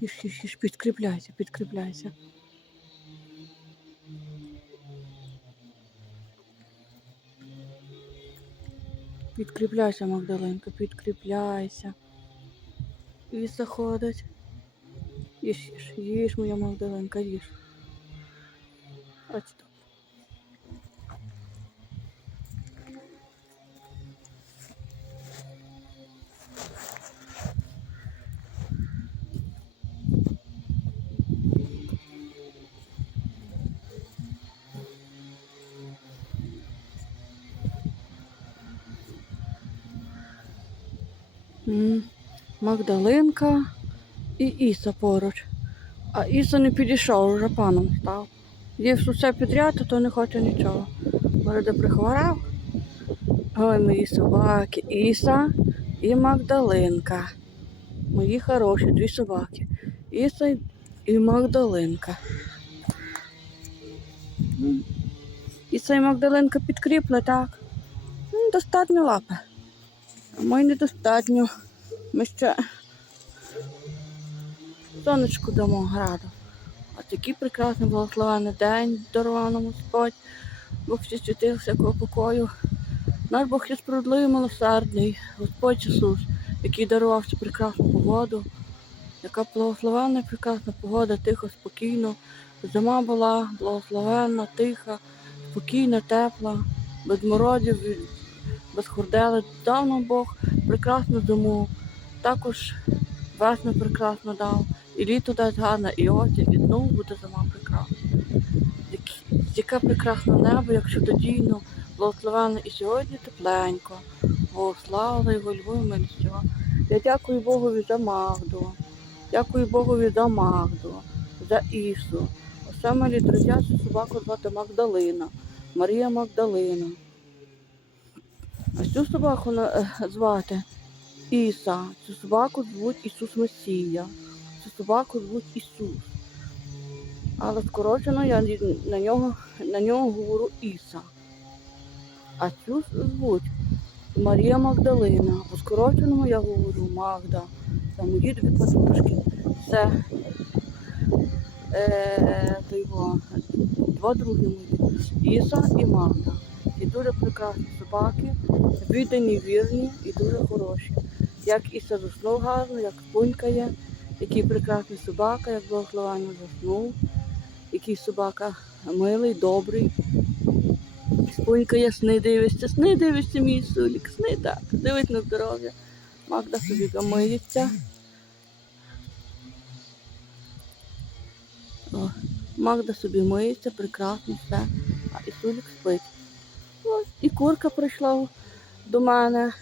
Їж, їж, їж, підкріпляйся, підкріпляйся. Підкріпляйся, Магдалинка, підкріпляйся. І заходить. Їж, їж, їж, моя Магдалинка, їж. Ось так. Магдалинка і Іса поруч. А Іса не підійшов, вже паном став. Їв усе підряд, то не хоче нічого. Може, прихворав. Ой, мої собаки. Іса і Магдалинка. Мої хороші, дві собаки. Іса і Магдалинка. Іса і Магдалинка підкріпли, так. Достатньо лапи. А мої недостатньо. Ми ще сонечку дамо граду. А такий прекрасний благословений день дарував нам Господь. Бог святив всякого покою. Наш Бог є справедливий милосердний, Господь Ісус, який дарував цю прекрасну погоду, яка благословенна, прекрасна погода, тихо, спокійно. Зима була благословенна, тиха, спокійна, тепла, без морозів, без хурдели. Дав нам Бог прекрасну зиму. Також весну прекрасно дав. І літо дасть гарне, і осінь, і знову буде зима прекрасна. Яке прекрасне небо, як чудодійно, благословенне і сьогодні тепленько. Бог слава його любов милістю. Я дякую Богові за Магду. Дякую Богові за Магду, за Ісу. Оце малі друзі, собаку звати Магдалина, Марія Магдалина. А цю собаку е, звати Іса. Цю собаку звуть Ісус Месія. Цю собаку звуть Ісус. Але скорочено я на нього, на нього говорю Іса. А цю звуть Марія Магдалина. По скороченому я говорю Магда. Це мої дві подружки. Це е, то його, два другі мої. Іса і Магда. І дуже прекрасні собаки, віддані, вірні і дуже хороші. Як Іса заснув гарно, як спунькає, який прекрасний собака, як благословенно заснув, який собака милий, добрий. Спунькає, сни дивишся, сни дивишся, мій сулік, сни так, дивись на здоров'я. Магда собі гамиється. О, Магда собі миється, прекрасно все. А Ісулік спить. Ось, і курка прийшла до мене,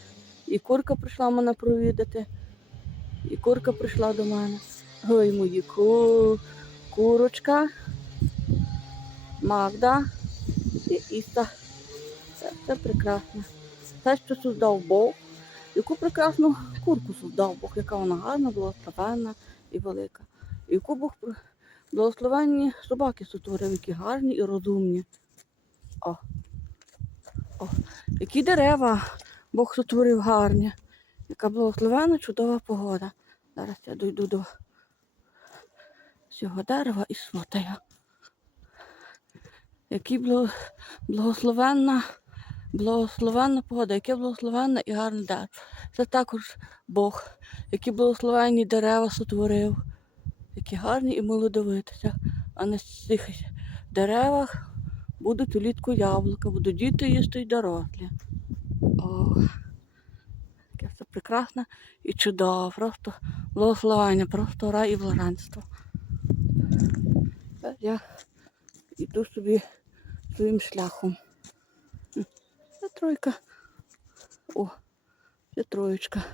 і курка прийшла мене провідати, і курка прийшла до мене. Ой, мої ку... курочка, Магда і Іса. Це все прекрасно. Те, що создав Бог, яку прекрасну курку создав Бог, яка вона гарна, благословенна і велика. І яку Бог благословенні собаки сотворив, які гарні і розумні. О. О. Які дерева Бог сотворив гарні. Яка благословенна, чудова погода. Зараз я дойду до цього дерева і смотаю. Які благословенна, благословенна погода, яке благословенне і гарне дерево. Це також Бог, які благословенні дерева сотворив, які гарні і мило дивитися. А на цих деревах будуть улітку яблука, будуть діти їсти й дорослі. О, яке все прекрасне і чудово, просто благословення, просто рай і блаженство. Я йду собі своїм шляхом. Це тройка. О, це троєчка.